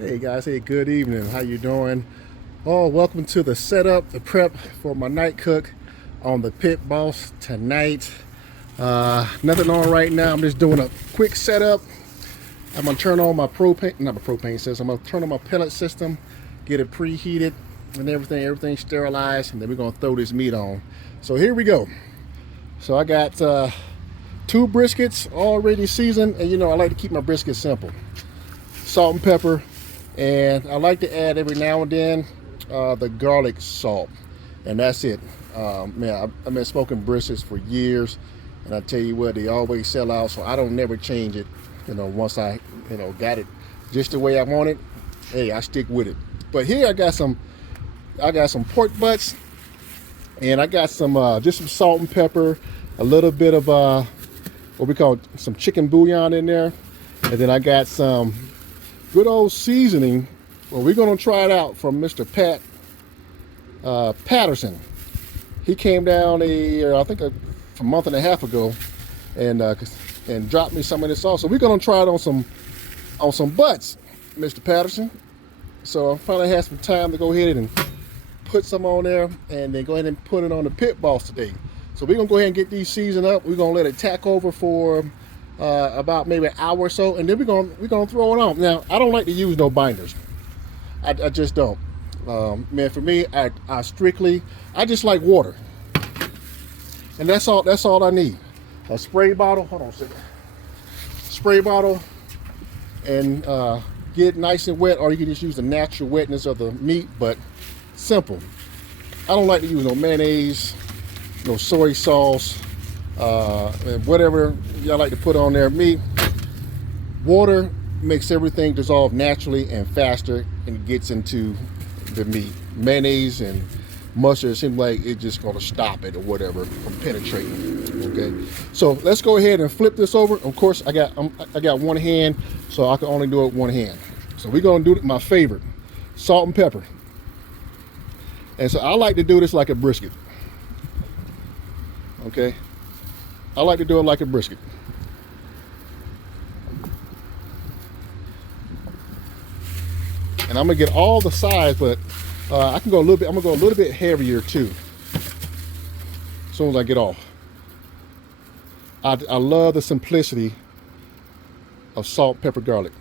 Hey guys, hey, good evening. How you doing? Oh, welcome to the setup, the prep for my night cook on the Pit Boss tonight. Nothing on right now. I'm just doing a quick setup. I'm gonna turn on my propane, not my propane system. I'm gonna turn on my pellet system, get it preheated and everything sterilized, and then we're gonna throw this meat on. So here we go. So I got two briskets already seasoned, and you know I like to keep my briskets simple. Salt and pepper, and I like to add every now and then the garlic salt, and that's it. Man, I've been smoking briskets for years, and I tell you what, they always sell out, so I don't never change it. You know, once I got it just the way I want it, hey, I stick with it. But here I got some pork butts, and I got some just some salt and pepper, a little bit of what we call some chicken bouillon in there, and then I got some good old seasoning. Well, we're gonna try it out from Mr. Pat Patterson. He came down I think a month and a half ago, and dropped me some of this sauce. So we're gonna try it on some butts, Mr. Patterson. So I finally had some time to go ahead and put some on there, and then go ahead and put it on the Pit Boss today. So we're gonna go ahead and get these seasoned up. We're gonna let it tack over for about maybe an hour or so, and then we're gonna throw it on. Now, I don't like to use no binders. I just don't. Man, for me, I just like water, and that's all I need. A spray bottle. Hold on a second. Spray bottle, and get it nice and wet, or you can just use the natural wetness of the meat, but simple. I don't like to use no mayonnaise, no soy sauce, and whatever y'all like to put on there. Me, water makes everything dissolve naturally and faster, and gets into the meat. Mayonnaise and mustard seems like it's just gonna stop it or whatever from penetrating. Okay, so let's go ahead and flip this over. Of course, I got one hand, so I can only do it with one hand. So we're gonna do my favorite, salt and pepper. And so I like to do this like a brisket. Okay, I like to do it like a brisket. And I'm gonna get all the sides, but I can go a little bit. I'm gonna go a little bit heavier too. As soon as I get off, I love the simplicity of salt, pepper, garlic.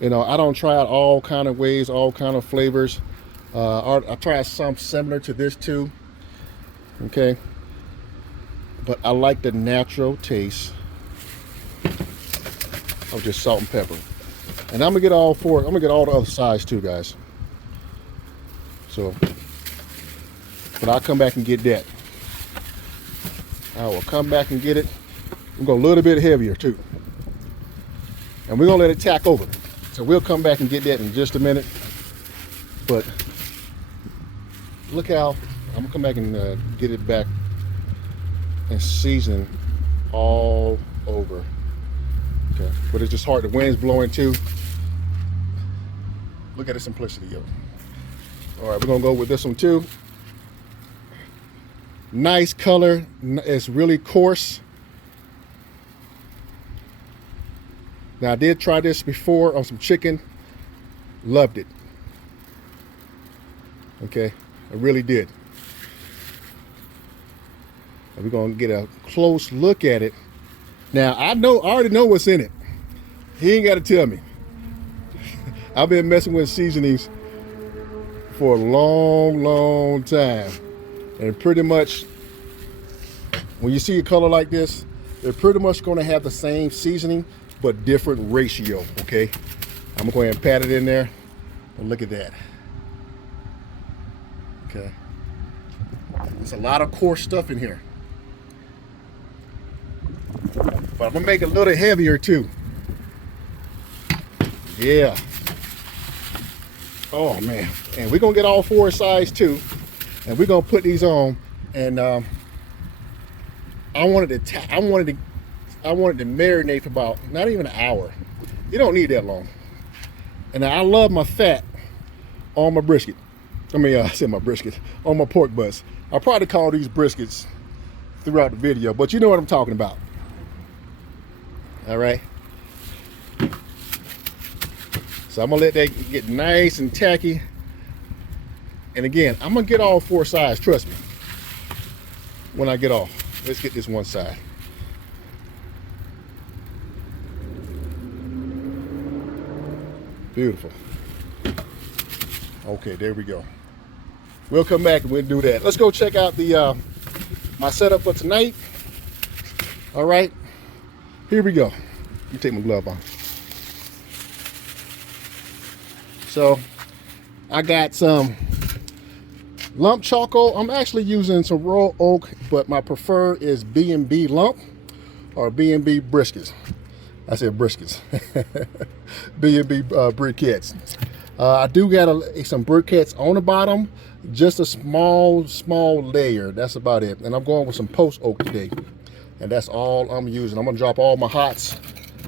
You know, I don't try out all kind of ways, all kind of flavors. I tried some similar to this too. Okay, but I like the natural taste of just salt and pepper. And I'm gonna get all four. I'm gonna get all the other sides too, guys. So, but I'll come back and get that. I will come back and get it. I'm going a little bit heavier too, and we're gonna let it tack over. So we'll come back and get that in just a minute. But look how I'm gonna come back and get it back and season all over. Okay, but it's just hard. The wind's blowing too. Look at the simplicity of it. All right, we're gonna go with this one too. Nice color. It's really coarse. Now I did try this before on some chicken. Loved it. Okay, I really did. And we're gonna get a close look at it. Now I already know what's in it. He ain't gotta tell me. I've been messing with seasonings for a long time. And pretty much, when you see a color like this, they're pretty much gonna have the same seasoning, but different ratio, okay? I'm gonna go ahead and pat it in there, and look at that. Okay. There's a lot of coarse stuff in here. But I'm gonna make it a little heavier too. Yeah. Oh man. And we're gonna get all four sides too. And we're gonna put these on. And I wanted to marinate for about not even an hour. You don't need that long. And I love my fat on my brisket. I said my brisket on my pork butts. I'll probably call these briskets throughout the video, but you know what I'm talking about. All right. So I'm gonna let that get nice and tacky. And again, I'm gonna get all 4 sides, trust me. When I get off, let's get this one side. Beautiful. Okay, there we go. We'll come back and we'll do that. Let's go check out the my setup for tonight. All right, here we go. Let me take my glove off. So I got some lump charcoal. I'm actually using some raw oak, but my preferred is B&B lump or B&B briskets. I said briskets. B&B briquettes. I do got some briquettes on the bottom, just a small layer. That's about it. And I'm going with some post oak today. And that's all I'm using. I'm gonna drop all my hots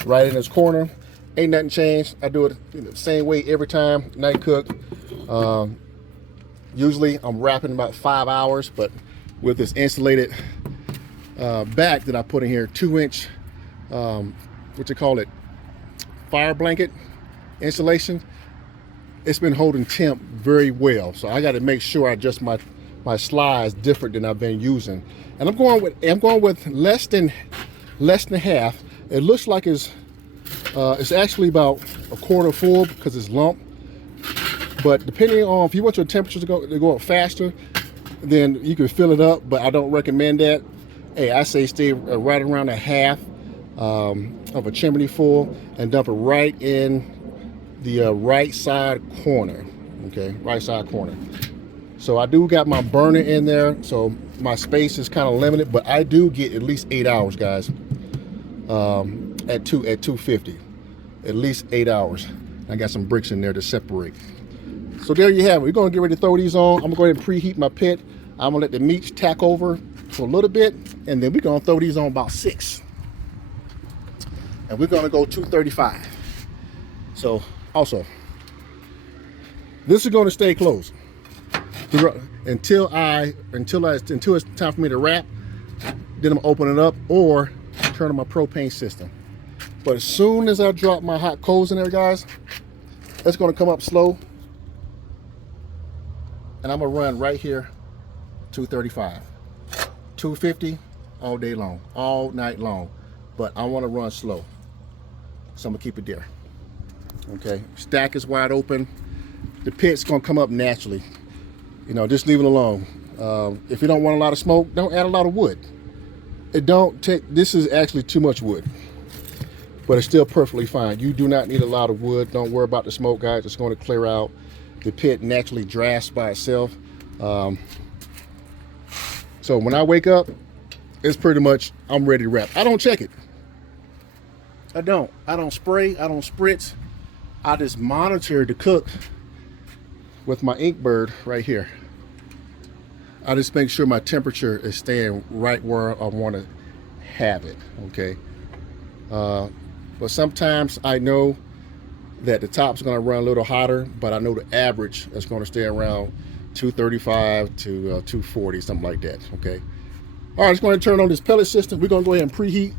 right in this corner. Ain't nothing changed. I do it the same way every time, night cook. Usually I'm wrapping about 5 hours, but with this insulated back that I put in here, 2-inch, what you call it, fire blanket insulation, it's been holding temp very well. So I got to make sure I adjust my slides different than I've been using. And I'm going with less than half. It looks like it's actually about a quarter full because it's lump. But depending on if you want your temperatures to go up faster, then you can fill it up. But I don't recommend that. Hey, I say stay right around a half of a chimney full and dump it right in the right side corner. Okay, right side corner. So I do got my burner in there, so my space is kind of limited, but I do get at least 8 hours, guys. At 250, at least 8 hours. I got some bricks in there to separate. So there you have it. We're gonna get ready to throw these on. I'm gonna go ahead and preheat my pit. I'm gonna let the meats tack over for a little bit, and then we're gonna throw these on about 6. And we're gonna go 235. So also, this is gonna stay closed until it's time for me to wrap. Then I'm gonna open it up or turn on my propane system. But as soon as I drop my hot coals in there, guys, it's gonna come up slow. And I'm gonna run right here, 235. 250 all day long, all night long. But I wanna run slow. So I'm gonna keep it there. Okay, stack is wide open. The pit's gonna come up naturally. You know, just leave it alone. If you don't want a lot of smoke, don't add a lot of wood. This is actually too much wood, but it's still perfectly fine. You do not need a lot of wood. Don't worry about the smoke, guys. It's going to clear out. The pit naturally drafts by itself. So when I wake up, it's pretty much, I'm ready to wrap. I don't check it. I don't spray, I don't spritz. I just monitor the cook with my Inkbird right here. I just make sure my temperature is staying right where I want to have it, okay? But sometimes I know that the top's going to run a little hotter, but I know the average is going to stay around 235 to 240, something like that, okay? All right, it's going to turn on this pellet system. We're going to go ahead and preheat,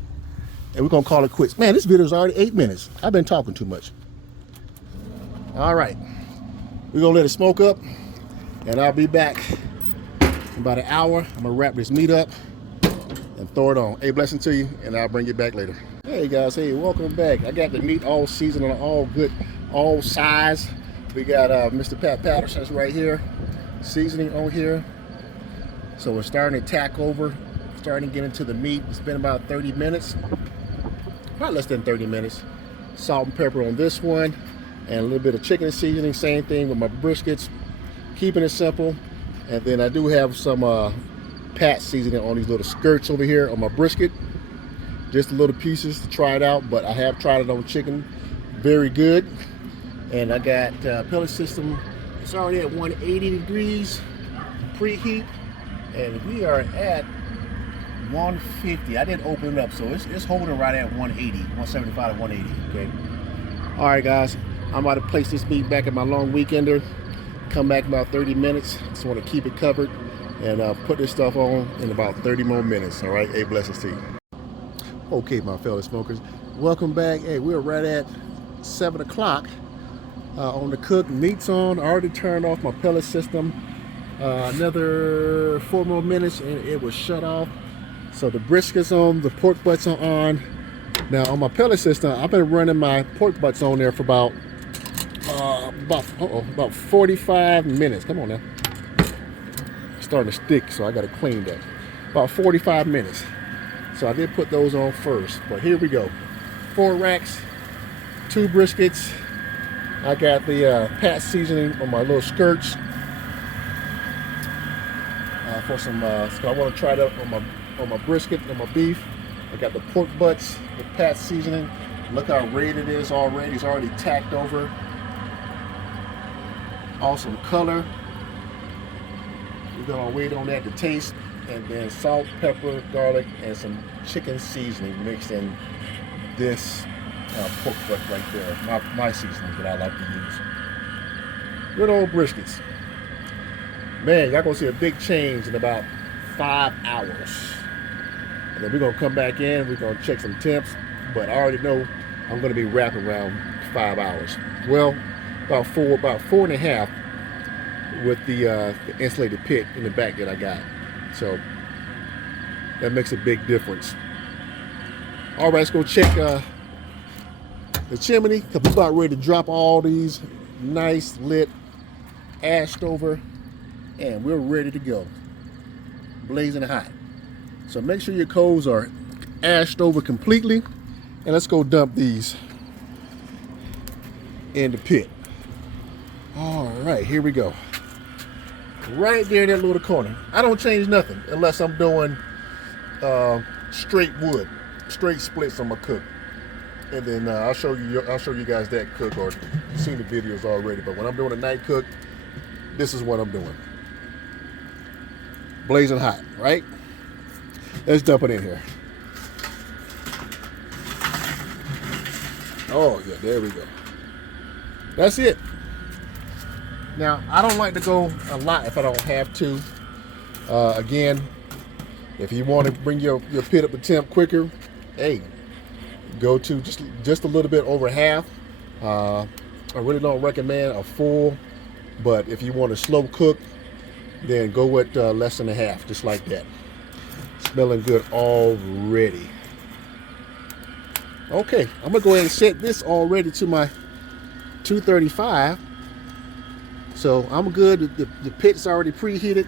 and we're going to call it quits. Man, this video is already 8 minutes. I've been talking too much. All right, we're going to let it smoke up, and I'll be back in about an hour. I'm going to wrap this meat up and throw it on. Hey, blessing to you, and I'll bring you back later. Hey guys, hey, welcome back. I got the meat all seasoned and all good, all size. We got Mr. Pat Patterson's right here, seasoning on here. So we're starting to tack over, starting to get into the meat. It's been about 30 minutes, probably less than 30 minutes. Salt and pepper on this one, and a little bit of chicken seasoning. Same thing with my briskets, keeping it simple. And then I do have some Pat seasoning on these little skirts over here on my brisket. Just little pieces to try it out, but I have tried it on chicken. Very good. And I got pellet system. It's already at 180 degrees preheat, and we are at 150. I didn't open it up, so it's holding right at 180, 175 to 180. Okay. All right, guys. I'm about to place this meat back in my long weekender. Come back in about 30 minutes. Just want to keep it covered and put this stuff on in about 30 more minutes. All right. Hey, blessings to you. Okay, my fellow smokers, welcome back. Hey, we're right at 7 o'clock, on the cook. Meat's on. I already turned off my pellet system. Another 4 more minutes and it was shut off. So the brisket's on, the pork butts are on. Now on my pellet system, I've been running my pork butts on there for about 45 minutes. Come on now. It's starting to stick, so I got to clean that. About 45 minutes. So I did put those on first, but here we go. 4 racks, 2 briskets. I got the Pat seasoning on my little skirts. For some, so I want to try that on my brisket, on my beef. I got the pork butts with Pat seasoning. Look how red it is already. It's already tacked over. Awesome color. We're gonna wait on that to taste, and then salt, pepper, garlic, and some chicken seasoning mixed in this pork butt right there. My seasoning that I like to use. Good old briskets. Man, y'all gonna see a big change in about 5 hours. And then we're gonna come back in, we're gonna check some temps, but I already know I'm gonna be wrapping around 5 hours. Well, about four and a half with the insulated pit in the back that I got. So that makes a big difference. All right, let's go check the chimney, because we're about ready to drop all these nice lit, ashed over, and we're ready to go. Blazing hot. So make sure your coals are ashed over completely, and let's go dump these in the pit. All right, here we go. Right there in that little corner. I don't change nothing unless I'm doing straight wood, straight splits on my cook, and then I'll show you guys that cook, or you've seen the videos already. But when I'm doing a night cook, this is what I'm doing. Blazing hot, right? Let's dump it in here. Oh yeah, there we go. That's it. Now, I don't like to go a lot if I don't have to. Again, if you want to bring your pit up to temp quicker, hey, go to just a little bit over half. I really don't recommend a full, but if you want to slow cook, then go with less than a half, just like that. Smelling good already. Okay, I'm gonna go ahead and set this already to my 235. So I'm good. The pit's already preheated,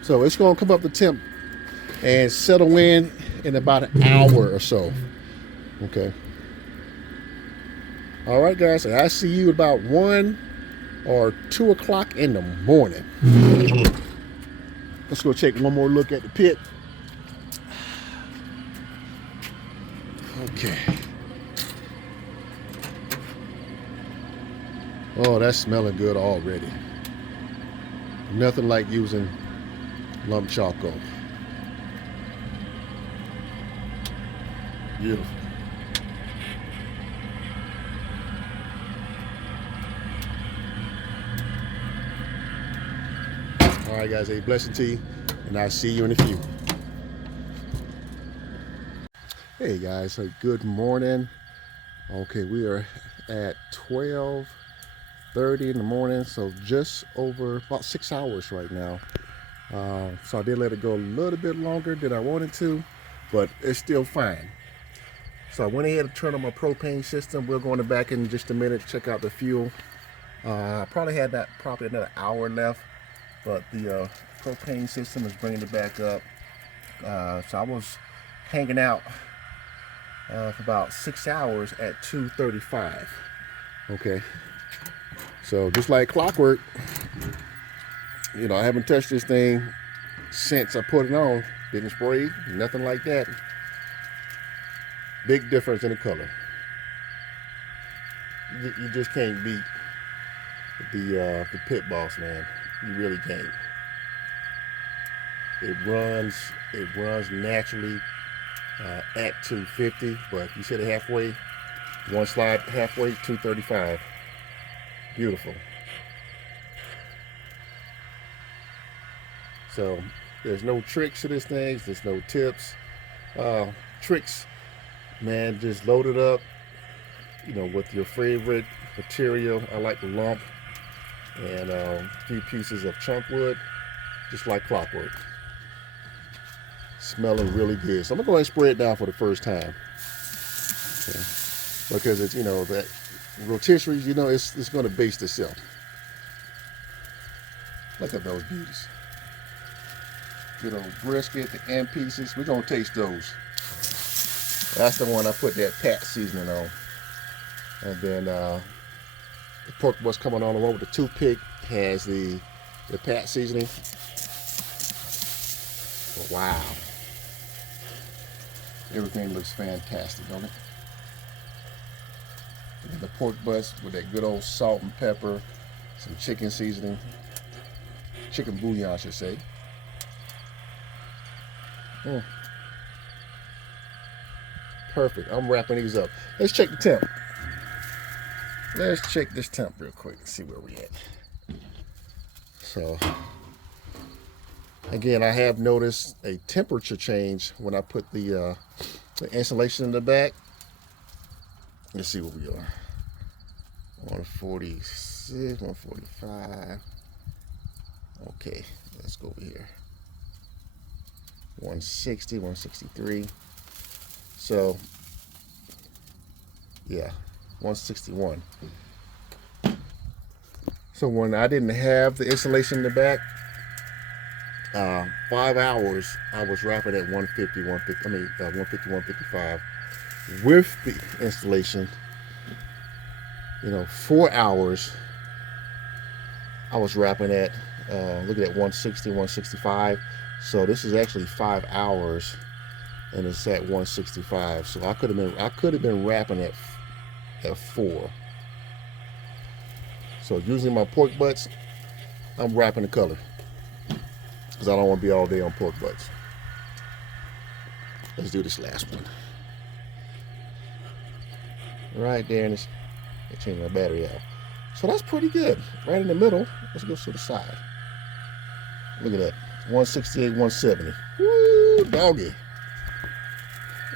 so it's gonna come up to temp and settle in about an hour or so. Okay. All right, guys. So I see you about 1 or 2 o'clock in the morning. Let's go take one more look at the pit. Okay. Oh, that's smelling good already. Nothing like using lump charcoal. Beautiful. All right, guys, a blessing to you, and I'll see you in a few. Hey, guys, so good morning. Okay, we are at 12:30 in the morning, so just over about 6 hours right now. So I did let it go a little bit longer than I wanted to, but it's still fine. So I went ahead and turned on my propane system. We're going to back in just a minute, check out the fuel. I probably had another hour left, but the propane system is bringing it back up. So I was hanging out for about 6 hours at 235. Okay, so just like clockwork, you know, I haven't touched this thing since I put it on. Didn't spray, nothing like that. Big difference in the color. You just can't beat the Pit Boss, man. You really can't. It runs naturally at 250, but you set it halfway, one slide halfway, 235. Beautiful. So there's no tricks to this thing. There's no tips. Tricks, man, just load it up, you know, with your favorite material. I like the lump. And a few pieces of chunk wood, just like clockwork. Smelling really good. So I'm gonna go ahead and spray it down for the first time. Okay. Because it's, that rotisserie, it's gonna baste itself. Look at those beauties. Good old brisket, the end pieces. We're gonna taste those. That's the one I put that Pat seasoning on. And then the pork butts coming on the one with the toothpick has the Pat seasoning. Wow. Everything looks fantastic, don't it? And the pork butts with that good old salt and pepper, some chicken seasoning, chicken bouillon, I should say. Perfect. I'm wrapping these up. Let's check the temp. Let's check this temp real quick and see where we at. So, again, I have noticed a temperature change when I put the insulation in the back. Let's see where we are. 146, 145. Okay, let's go over here. 160, 163. So, yeah, 161. So when I didn't have the insulation in the back, 5 hours I was wrapping at 150, 155. With the installation, 4 hours I was wrapping at, look at that, 160, 165. So this is actually 5 hours, and it's at 165. So I could have been wrapping at 4. So using my pork butts, I'm wrapping the color because I don't want to be all day on pork butts. Let's do this last one. Right there, and I changed my battery out. So that's pretty good. Right in the middle. Let's go to the side. Look at that. 168, 170. Woo, doggy.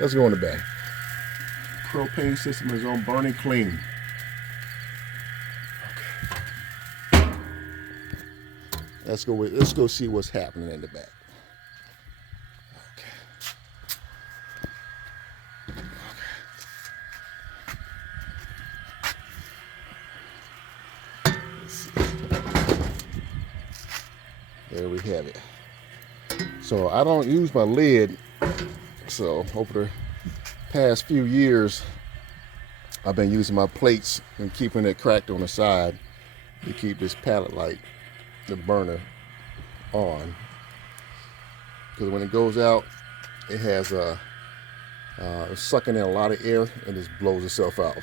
Let's go in the back. Propane system is on burning clean. Okay. Let's go see what's happening in the back. There we have it. So I don't use my lid. So over the past few years, I've been using my plates and keeping it cracked on the side to keep this pallet light, the burner, on. Because when it goes out, it has it's sucking in a lot of air and just blows itself out.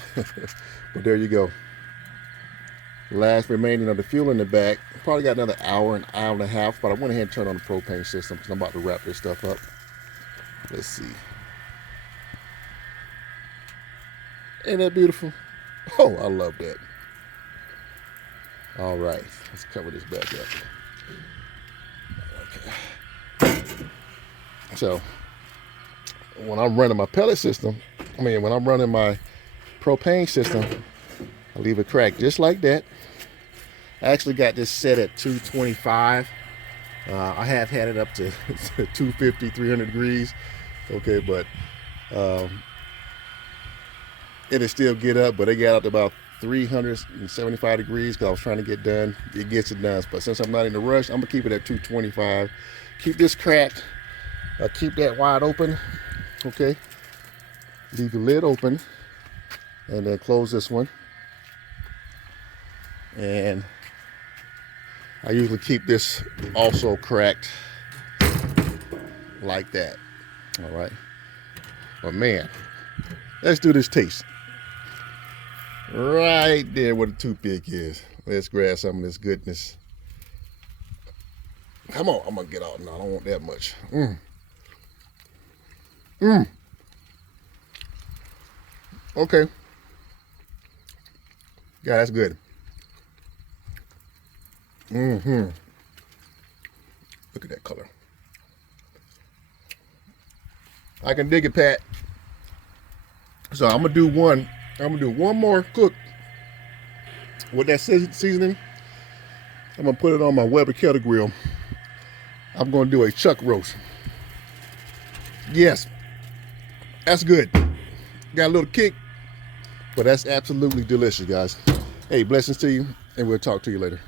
But there you go. Last remaining of the fuel in the back. Probably got another hour, an hour and a half, but I went ahead and turned on the propane system because I'm about to wrap this stuff up. Let's see. Ain't that beautiful? Oh, I love that. All right, let's cover this back up. Okay. So, when I'm running my pellet system, when I'm running my propane system, I leave it cracked just like that. I actually got this set at 225. I have had it up to 250, 300 degrees. Okay, but it'll still get up, but it got up to about 375 degrees because I was trying to get done. It gets it done, but since I'm not in a rush, I'm gonna keep it at 225. Keep this cracked. Keep that wide open. Okay. Leave the lid open, and then close this one. And I usually keep this also cracked like that. All right. But man, let's do this taste. Right there where the toothpick is. Let's grab some of this goodness. Come on, I'm gonna get out now. I don't want that much. Okay. Yeah, that's good. Look at that color. I can dig it, Pat. So I'm gonna do one more cook, with that seasoning, I'm gonna put it on my Weber kettle grill. I'm gonna do a chuck roast. Yes, that's good. Got a little kick, but that's absolutely delicious, guys. Hey, blessings to you, and we'll talk to you later.